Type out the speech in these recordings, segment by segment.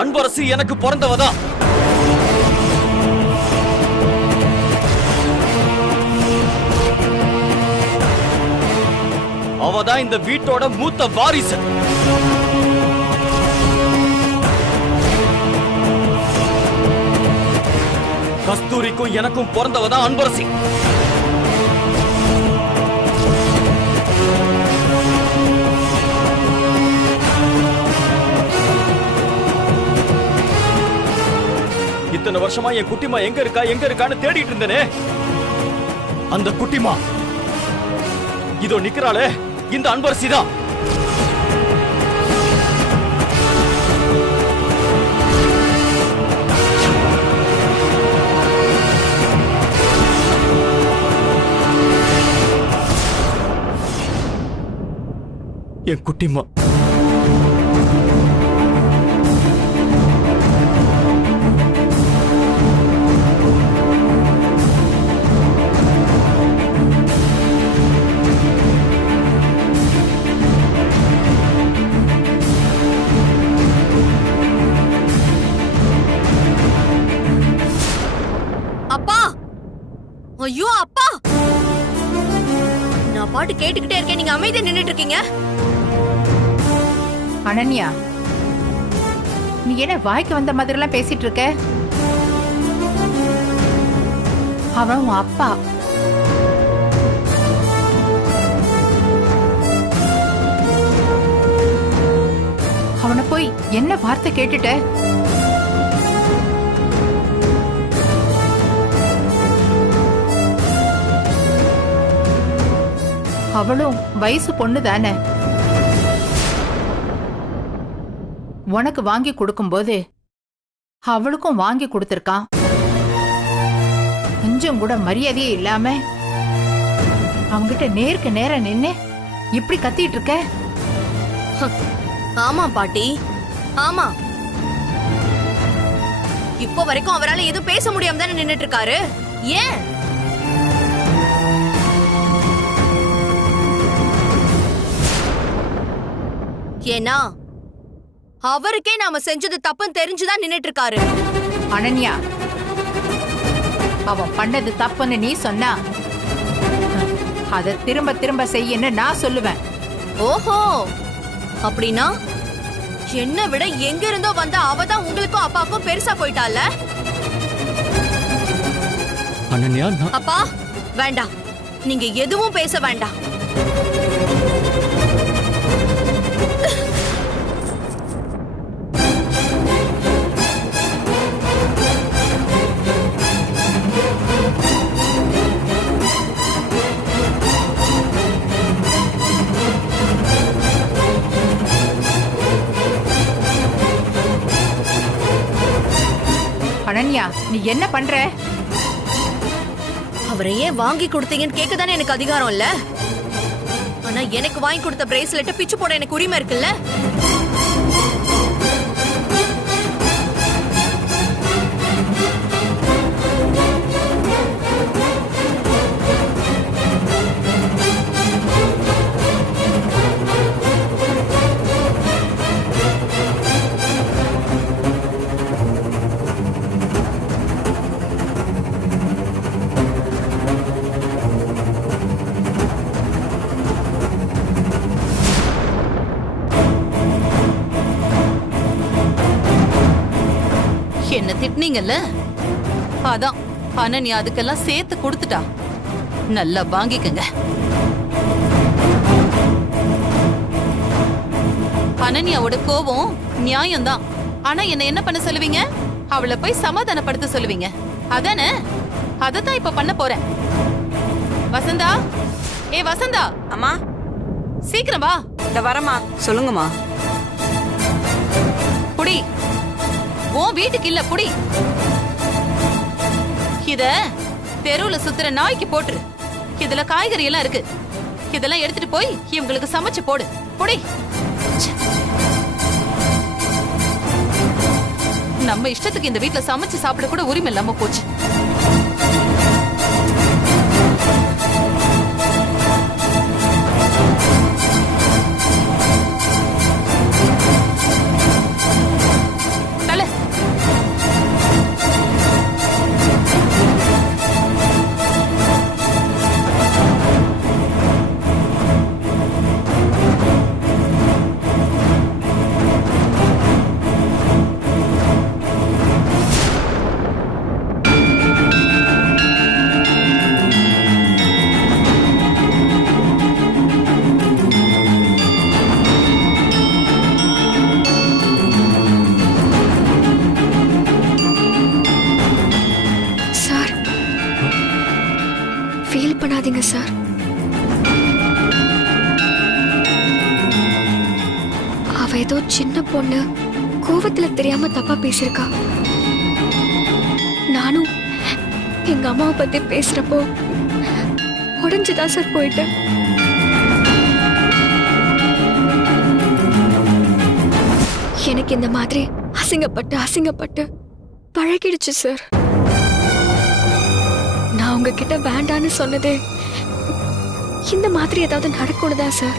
அன்பரசி எனக்கு பிறந்தவதான். அவதான் இந்த வீட்டோட மூத்த வாரிசு. கஸ்தூரிக்கும் எனக்கும் பிறந்தவதான் அன்பரசி. இத்தனை வருஷமா என் குட்டிமா எங்க இருக்கான்னு தேடிட்டு இருந்தேனே. அந்த குட்டிமா இதோ நிக்கிறாளே, இந்த அன்பரசி தான். என் குட்டிமா. அப்பா, ஐயோ அப்பா, நான் பாட்டு கேட்டுக்கிட்டே இருக்கேன், நீங்க அமைதியா நின்னுட்டு இருக்கீங்க. அனன்யா, நீ என்ன வாய்க்கு வந்த மாதிரி எல்லாம் பேசிட்டு இருக்க? அவன் உன் அப்பா. அவனை போய் என்ன வார்த்தை கேட்டுட்ட? அவளும் வயசு பொண்ணு தானே. உனக்கு வாங்கி கொடுக்கும்போது அவளுக்கும் வாங்கி கொடுத்திருக்கான். கொஞ்சம் கூட மரியாதையே இல்லாம அவங்கிட்ட நேருக்கு நேர நின்னு இப்படி கத்திட்டு இருக்க. ஆமா பாட்டி, ஆமா. இப்போ வரைக்கும் அவரால் எதுவும் பேச முடியாம தானே நின்னுட்டு இருக்காரு. ஏன்? ஏன்னா அவருக்கே நாம செஞ்சது தப்புன்னு தெரிஞ்சுதான் நின்னுட்டு இருக்காரு. அனன்யா, அவன் பண்ணது தப்புன்னு நீ சொன்னா அத திரும்ப திரும்ப செய்யன்னு நான் சொல்லுவேன். ஓஹோ, அப்படின்னா என்ன விட எங்க இருந்தோ வந்த அவதான் உங்களுக்கும் அப்பாவுக்கும் பெருசா போயிட்டால. அனன்யா, அப்பா வேண்டாம், நீங்க எதுவும் பேச வேண்டாம். அனன்யா, நீ என்ன பண்ற? அவரையே வாங்கி கொடுத்தீங்கன்னு கேட்கதானே எனக்கு அதிகாரம் இல்ல. ஆனா எனக்கு வாங்கி கொடுத்த பிரேஸ்லெட் பிச்சு போட எனக்கு உரிமை இருக்குல்ல. என்ன திட்டினீங்கல்ல, அதான் அனன்யா அதுக்கெல்லாம் சேர்த்து கொடுத்துட்டா. நல்லா வாங்கிக்கங்க. அனன்யாவோட கோபம் நியாயம்தான். ஆனா என்ன பண்ண சொல்லுவீங்க? அவளை போய் சமாதானப்படுத்த சொல்லுவீங்க, அதானே? அதத்தான் இப்ப பண்ண போறேன். வசந்தா, ஏ வசந்தா. அம்மா, சீக்கிரம் வா. இந்த வரமா. சொல்லுங்கம்மா. புடி, உன் வீட்டுக்கு இல்ல, புடி. இத தெருவுல சுத்துற நாய்க்கு போட்டுரு. இதுல காய்கறி எல்லாம் இருக்கு. இதெல்லாம் எடுத்துட்டு போய் இவங்களுக்கு சமைச்சு போடு. புடி. நம்ம இஷ்டத்துக்கு இந்த வீட்டுல சமைச்சு சாப்பிட கூட உரிமை இல்லாம போச்சு. அவ ஏதோ சின்ன பொண்ணு கோவத்துல தெரியாம தப்பா பேசியிருக்கா. நானும் எங்க அம்மாவை பத்தி பேசுறப்போ உடஞ்சுதான் சார் போயிட்டேன். எனக்கு இந்த மாதிரி அசிங்கப்பட்டு பழகிடுச்சு சார். நான் உங்ககிட்ட வேண்டான்னு சொன்னதே இந்த மாதிரி ஏதாவது நடக்கூடதா சார்?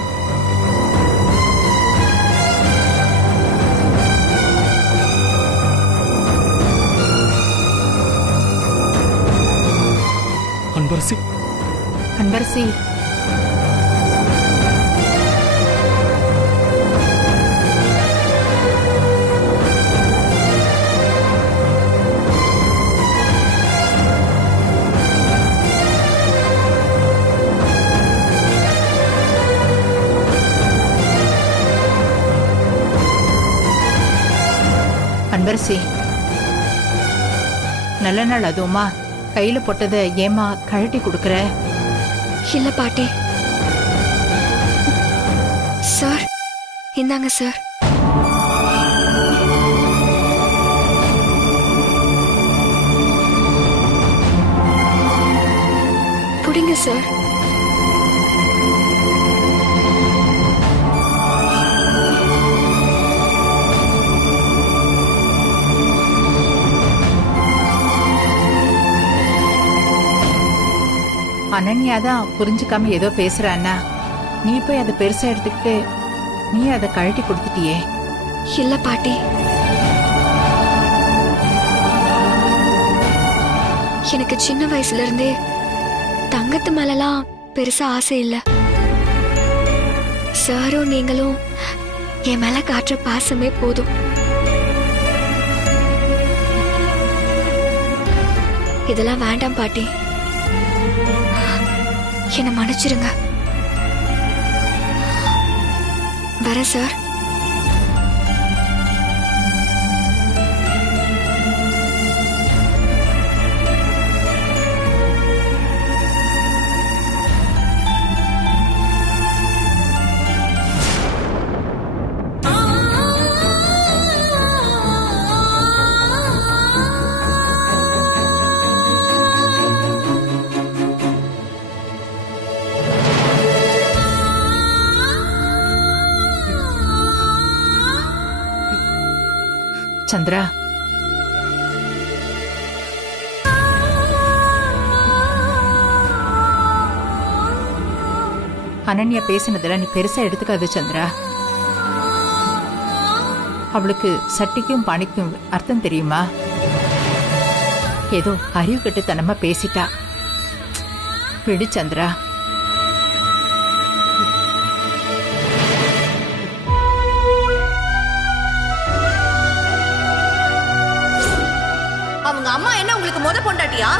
அன்பரசி, அன்பரசி, அன்பரசி, நல்ல நாள் அதுவுமா கையில போட்டதை ஏமா கழட்டி கொடுக்கற? இல்ல பாட்டி. சார் இந்தாங்க சார். புடிங்க சார். அனன்யா தான் புரிஞ்சுக்காம ஏதோ பேசுறான்னா நீ போய் அதை பெருசா எடுத்துக்கிட்டு நீ அதை கழட்டி கொடுத்துட்டியே. இல்ல பாட்டி, எனக்கு சின்ன வயசுல இருந்தே தங்கத்து மேலலாம் பெருசா ஆசை இல்ல. சாரும் நீங்களும் என் மேல காட்டுற பாசமே போதும். இதெல்லாம் வேண்டாம் பாட்டி, என்னை மன்னிச்சிருங்க. வர சார். சந்திரா, அனன்யா பேசினதெல்லாம் நீ பெருசா எடுத்துக்காது சந்திரா. அவளுக்கு சட்டிக்கும் பானிக்கும் அர்த்தம் தெரியுமா? ஏதோ அறிவு கட்டுத்தனமா பேசிட்டா. விடு சந்திரா. அவங்க அம்மா என்ன உங்களுக்கு முத பொண்டாட்டியா?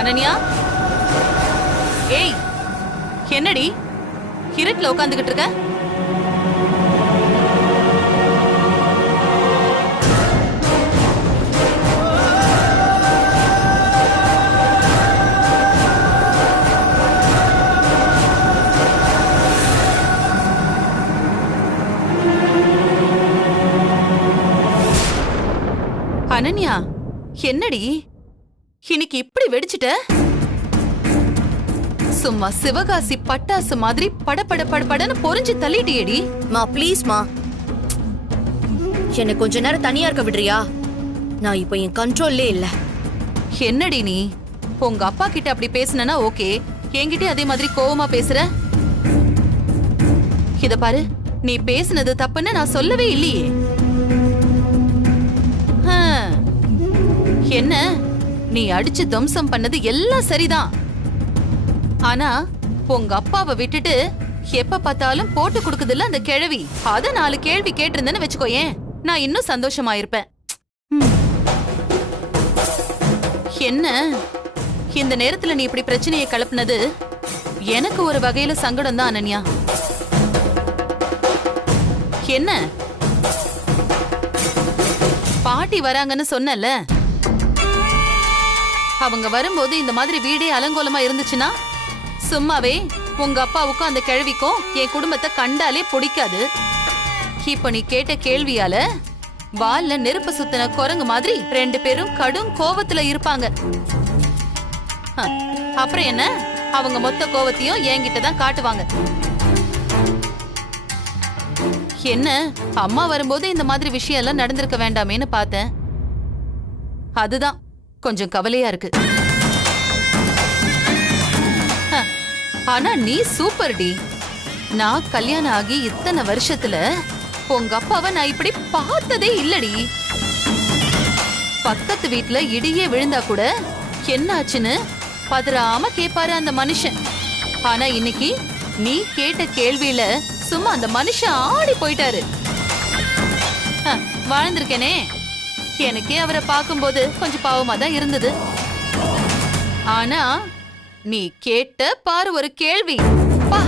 அனன்யா, ஏய், என்னடி இருட்டுல உட்காந்துக்கிட்டு இருக்க? அனன்யா, என்னடி இன்னைக்கு இப்படி வெடிச்சிட்ட? சும்மா சிவகாசி பட்டாசு மாதிரி படபட படபடன்னு பொறிஞ்சு தள்ளிட்டியேடி. மா ப்ளீஸ் மா, என்ன கொஞ்ச நேரம் தனியா இருக்க விடுறியா? நான் இப்ப என் கண்ட்ரோல்லே இல்ல. என்னடி நீ உங்க அப்பா கிட்ட அப்படி பேசுனா ஓகே, என்கிட்ட அதே மாதிரி கோவமா பேசுற? இத பாரு, நீ பேசுனது தப்புன்னு நான் சொல்லவே இல்லையே. என்ன நீ அடிச்சு தம்சம் பண்ணது எல்லாம் சரிதான். ஆனா உங்க அப்பாவை விட்டுட்டு எப்ப பார்த்தாலும் போட்டு கொடுக்குதுல்ல அந்த கிழவி, அத 4 கேள்வி கேட்டிருந்தேன்னு வச்சுக்கோயேன், நான் இன்னும் சந்தோஷமா இருப்பேன். என்ன இந்த நேரத்துல நீ இப்படி பிரச்சனையை கிளப்புனது எனக்கு ஒரு வகையில சங்கடம் தான் அனன்யா. என்ன பாட்டி வராங்கன்னு சொன்னல, அவங்க வரும்போது இந்த மாதிரி வீடே அலங்கோலமா இருந்துச்சுன்னா சும்மாவே உங்க அப்பாவுக்கும் அந்த கிழவிக்கும் என் குடும்பத்தை கண்டாலே பிடிக்காது. இப்ப நீ கேட்ட கேள்வியால வால்ல நெருப்பு சுத்தின குரங்கு மாதிரி 2 பேரும் கடும் கோவத்துல இருப்பாங்க. அப்புறம் என்ன, அவங்க மொத்த கோவத்தையும் என்கிட்ட தான் காட்டுவாங்க. என்ன அம்மா வரும்போது இந்த மாதிரி விஷயம் எல்லாம் நடந்திருக்க வேண்டாமேன்னு பார்த்தேன். அதுதான் கொஞ்சம் கவலையா இருக்கு. ஆனா நீ சூப்பர் டி. நான் கல்யாணம் ஆகி இத்தனை வருஷத்துல உங்க அப்பாவை நான் இப்படி பார்த்ததே இல்லடி. பக்கத்து வீட்டுல இடியே விழுந்தா கூட என்ன ஆச்சுன்னு பதறாம கேப்பாரு அந்த மனுஷன். ஆனா இன்னைக்கு நீ கேட்ட கேள்வியில சும்மா அந்த மனுஷன் ஆடி போயிட்டாரு. வாழ்ந்திருக்கேனே, எனக்கே அவரை பார்க்கும்போது கொஞ்சம் பாவமா தான் இருந்தது. ஆனா நீ கேட்ட பாரு ஒரு கேள்வி. பா,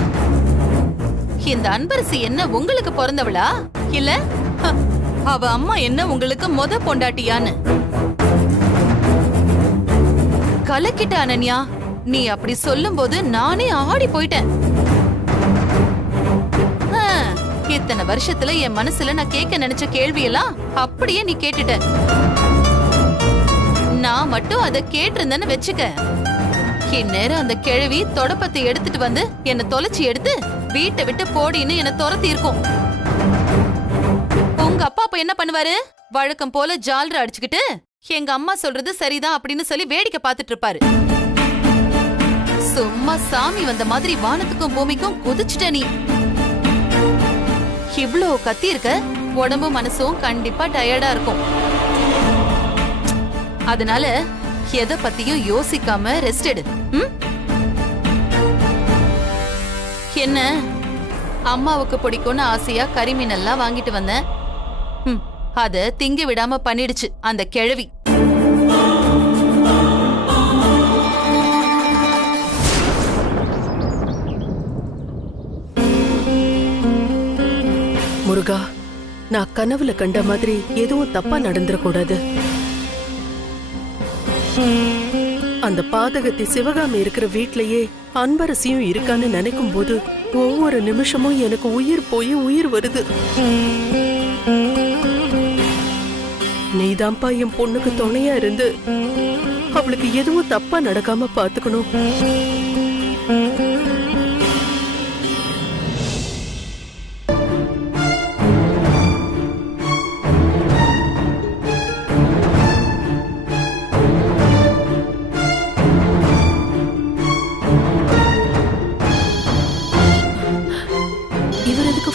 இந்த அன்பரசி என்ன உங்களுக்கு பிறந்தவளா இல்ல அவ அம்மா என்ன உங்களுக்கு மொத பொண்டாட்டியான்னு கலக்கிட்ட அனன்யா. நீ அப்படி சொல்லும் போது நானே ஆடி போயிட்டேன். இத்தனை வருஷத்துல என் மனசுல நான் கேட்க நினைச்ச கேள்வியெல்லாம் அப்படியே நீ கேட்டுட்ட. நான் மட்டும் அதை கேட்டிருந்தேன்னு வச்சுக்க, இந்நேரம் அந்த கிழவி தொடப்பத்தை எடுத்துட்டு வந்து என்ன தொலைச்சி எடுத்து வீட்டை விட்டு போடின்னு என்ன துரத்தி இருக்கும். உங்க அப்பா அப்ப என்ன பண்ணுவாரு? வழக்கம் போல ஜால்ரா அடிச்சுக்கிட்டு எங்க அம்மா சொல்றது சரிதான் அப்படின்னு சொல்லி வேடிக்கை பார்த்துட்டு இருப்பாரு. சும்மா சாமி வந்த மாதிரி வானத்துக்கும் பூமிக்கும் குதிச்சுட்ட நீ. இவ்ளோ கத்தி இருக்க, உடம்பும் மனசும் கண்டிப்பா டயர்டா இருக்கும். அதனால எதை பத்தியும் யோசிக்காம ரெஸ்ட் எடு. என்ன அம்மாவுக்கு பிடிக்கும்னு ஆசையா கறிமீன் எல்லாம் வாங்கிட்டு வந்தேன். அத திங்க விடாம பண்ணிடுச்சு அந்த கிழவி. முருகா, நான் கனவுல கண்ட மாதிரி எதுவும் தப்பா நடந்துடக்கூடாது. அந்த பாதகத்தை சிவகாமி இருக்கிற வீட்லயே அன்பரசியும் இருக்கான்னு நினைக்கும் போது ஒவ்வொரு நிமிஷமும் எனக்கு உயிர் போய் உயிர் வருது. நீதான்ப்பா என் பொண்ணுக்கு துணையா இருந்து அவளுக்கு எதுவும் தப்பா நடக்காம பாத்துக்கணும்.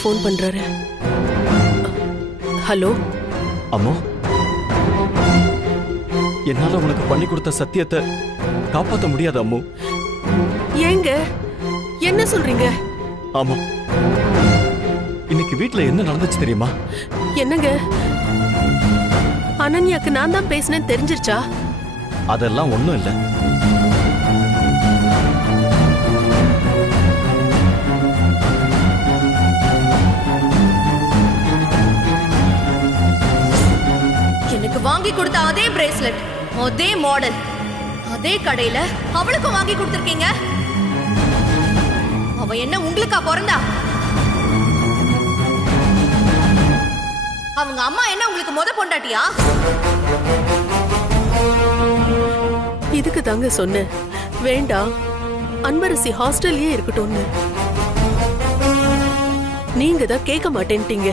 போன் பண்றாரு. ஹலோ அம்மா, என்னால உனக்கு பண்ணி கொடுத்த சத்தியத்தை காப்பாற்ற முடியாது அம்மு. ஏங்க என்ன சொல்றீங்க? ஆமா, இன்னைக்கு வீட்ல என்ன நடந்துச்சு தெரியுமா? என்னங்க, அனன்யாக்கு நான் தான் பேசினேன்னு தெரிஞ்சிருச்சா? அதெல்லாம் ஒண்ணும் இல்ல. வாங்கி கொடுத்த அதே பிரேஸ்லெட், அதே மாடல், அதே கடையில அவளுக்கும் வாங்கி கொடுத்திருக்கீங்க. அவ என்ன உங்களுக்கா பிறந்தா? அவங்க அம்மா என்ன உங்களுக்கு முத பொண்டாட்டியா? இதுக்கு தாங்க சொன்னேன், வேண்டாம் அன்பரசி ஹாஸ்டல்லயே இருக்கட்டும்னு. நீங்க தான் கேட்க மாட்டேன்ட்டீங்க.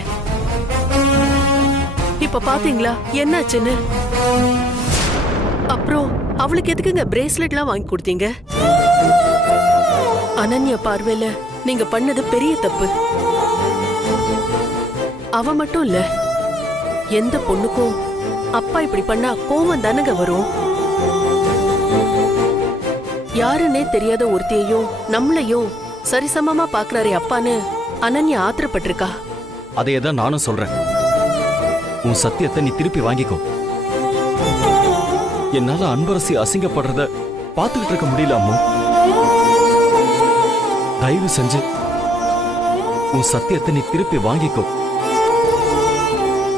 இப்ப பாத்தீங்களா என்னாச்சுன்னு? அப்புறம் அவளுக்கு எதுக்குங்க பிரேஸ்லெட்லாம் வாங்கி கொடுத்தீங்க? அனன்யா பார்வையில நீங்க பண்ணது பெரிய தப்பு. அவ மட்டும் இல்ல, எந்த பொண்ணுக்கும் அப்பா இப்படி பண்ணா கோவம் தானங்க வரும். யாருன்னே தெரியாத ஒருத்தையும் நம்மளையும் சரிசமமா பாக்குறாரே அப்பான்னு அனன்யா ஆத்திரப்பட்டிருக்கா. அதையேதான் நானும் சொல்றேன். உன் சத்தியத்தை நீ திருப்பி வாங்கிக்கோ. என்னால அன்பரசி அசிங்கப்படுறத பாத்துக்கிட்டு இருக்க முடியல அம்மு. தயவு செஞ்சு உன் சத்தியத்தை நீ திருப்பி வாங்கிக்கோ.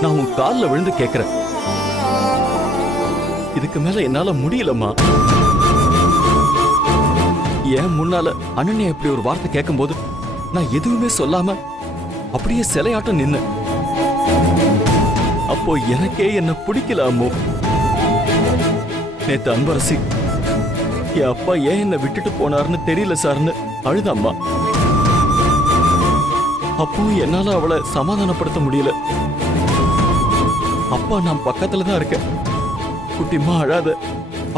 நான் உன் காலில் விழுந்து கேட்கிறேன். இதுக்கு மேல என்னால முடியலம்மா. ஏன் முன்னால அனன்யா இப்படி ஒரு வார்த்தை கேட்கும் போது நான் எதுவுமே சொல்லாம அப்படியே சிலையாட்டம் நின்ன. அப்போ எனக்கே என்ன பிடிக்கல அம்மு. நேத்து அன்பரசி என் அப்பா ஏன் என்ன விட்டுட்டு போனார்னு தெரியல சார்னு அழுதம்மா. அப்போ என்னால அவளை சமாதானப்படுத்த முடியல. அப்பா நான் பக்கத்துல தான் இருக்கேன், குட்டிமா அழாத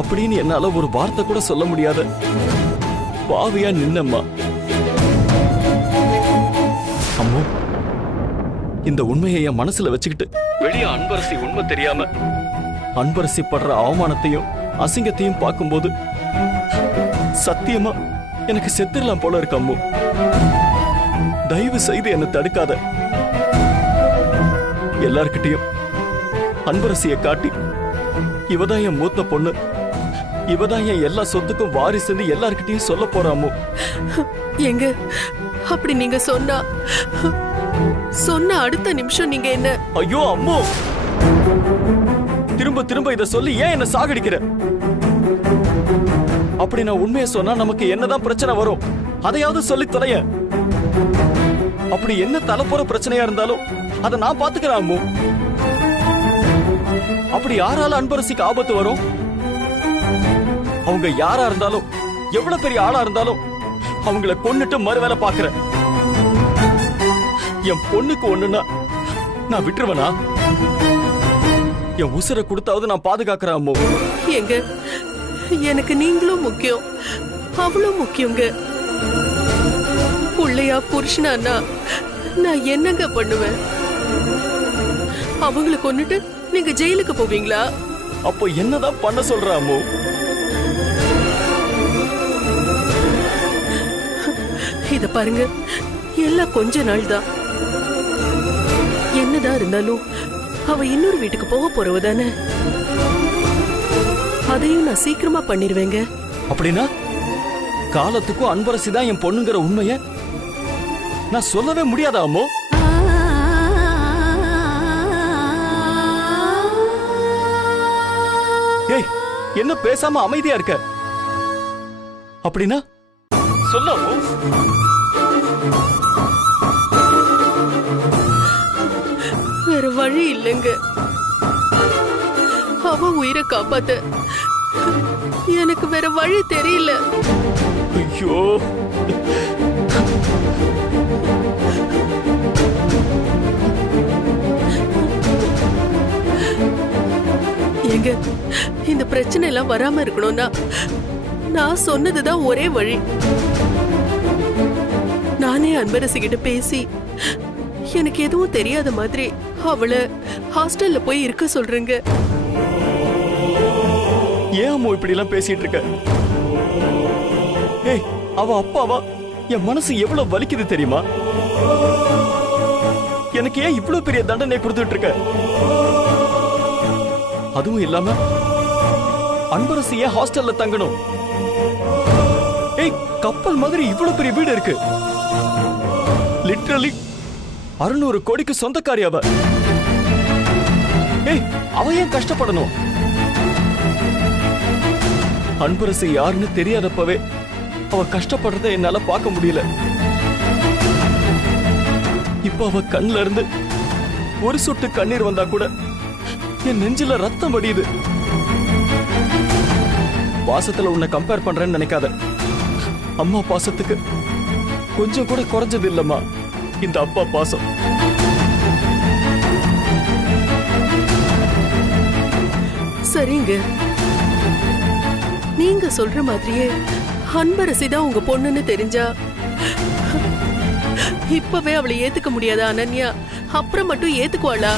அப்படின்னு என்னால ஒரு வார்த்தை கூட சொல்ல முடியாத பாவியா நின்னம்மா. அம்மு, இந்த உண்மையை என் மனசுல வச்சுக்கிட்டு வெளியே அன்பரசி உண்மை தெரியாம அன்பரசி படுற அவமானத்தையும் அசிங்கத்தையும் பார்க்கும்போது சத்தியமா எனக்கு செத்துடலாம் போல இருக்கு அம்மு. தயவு செய்து என்னை தடுக்காத. எல்லார்கிட்டையும் அன்பரசியை காட்டி இவதான் என் மூத்த பொண்ணு, இவதான் என் எல்லா சொத்துக்கும் வாரிசுன்னு எல்லார்கிட்டையும் சொல்ல போற அம்மு. எங்க அப்படி நீங்க சொன்ன அடுத்த நிமிஷம் நீங்க என்ன? ஐயோ அம்மு, திரும்ப திரும்ப இத சொல்லி ஏன் என்ன சாகடிக்கிற? அப்படி நான் உண்மையை சொன்னா நமக்கு என்னதான் பிரச்சனை வரும்? அதையாவது சொல்லி தொலைய. அப்படி என்ன தலைப்புற பிரச்சனையா இருந்தாலும் அதை நான் பாத்துக்கிறேன் அம்மு. அப்படி யாரால அன்பரசிக்கு ஆபத்து வரும்? அவங்க யாரா இருந்தாலும், எவ்வளவு பெரிய ஆளா இருந்தாலும் அவங்கள கொன்னுட்டு மறுவேளை பாக்குறேன். என் பொண்ணுக்கு ஒண்ணுன்னா நான் விட்டுருவனா? என் உசுரை கொடுத்தாவது நான் பாதுகாக்கிறேன் அம்மு. எங்க எனக்கு நீங்களும் முக்கியம், அவளும் முக்கியங்க. புள்ளையா புருஷனா நான் என்னங்க பண்ணுவேன்? அவங்கள கொன்னுட்டு நீங்க ஜெயிலுக்கு போவீங்களா? அப்போ என்னதான் பண்ண சொல்ற அம்மு? இத பாருங்க, எல்லாம் கொஞ்ச நாள் தான். என்னதான் இருந்தாலும் அவ இன்னொரு வீட்டுக்கு போக போறவ தானே. அதையும் நான் சீக்கிரமா பண்ணிருவேங்க. அப்படின்னா காலத்துக்கும் அன்பரசி தான் என் பொண்ணுங்கிற உண்மைய நான் சொல்லவே முடியாதா அம்மு? ஏய், என்ன பேசாம அமைதியா இருக்க? அப்படின்னா சொல்ல அம்மு. வேற வழி இல்லைங்க. அவ உயிரை காப்பாத்த எனக்கு வேற வழி தெரியல. ஐயோ, எங்க இந்த பிரச்சனை எல்லாம் வராம இருக்கணும்னா நான் சொன்னதுதான் ஒரே வழி. நானே அன்பரசி கிட்ட பேசி எனக்கு எதுவும் தெரியாத மாதிரி அவளை ஹாஸ்டல்ல போய் இருக்க சொல்றேங்க. ஏன் அம்மு இப்படி எல்லாம் பேசிட்டு இருக்க? ஏய், அவ அப்பாவா? என் மனசு எவ்வளவு வலிக்குது தெரியுமா? எனக்கு ஏன் இவ்வளவு பெரிய தண்டனை கொடுத்துட்டு இருக்க? அதுவும் இல்லாம அன்பரசி ஏன் ஹாஸ்டல்ல தங்கணும்? ஏய், கப்பல் மாதிரி இவ்வளவு பெரிய வீடு இருக்கு. லிட்டரலி 600 கோடிக்கு சொந்தக்காரி அவ. ஏய், அவ ஏன் கஷ்டப்படணும்? அன்பரசி யாருன்னு தெரியாதப்பவே அவ கஷ்டப்படுறத என்னால பார்க்க முடியல. இப்ப அவ கண்ணுல இருந்து ஒரு சொட்டு கண்ணீர் வந்தா கூட என் நெஞ்சில ரத்தம் வடியுது. பாசத்துல உன்னை கம்பேர் பண்றேன்னு நினைக்காத. அம்மா பாசத்துக்கு கொஞ்சம் கூட குறைஞ்சது இல்லம்மா இந்த அப்பா பாசம். சரிங்க, நீங்க சொல்ற மாதிரியே அன்பரசி தான் உங்க பொண்ணுன்னு தெரிஞ்சா இப்பவே அவளை ஏத்துக்க முடியாதா அனன்யா? அப்புறம் மட்டும் ஏத்துக்குவாளா?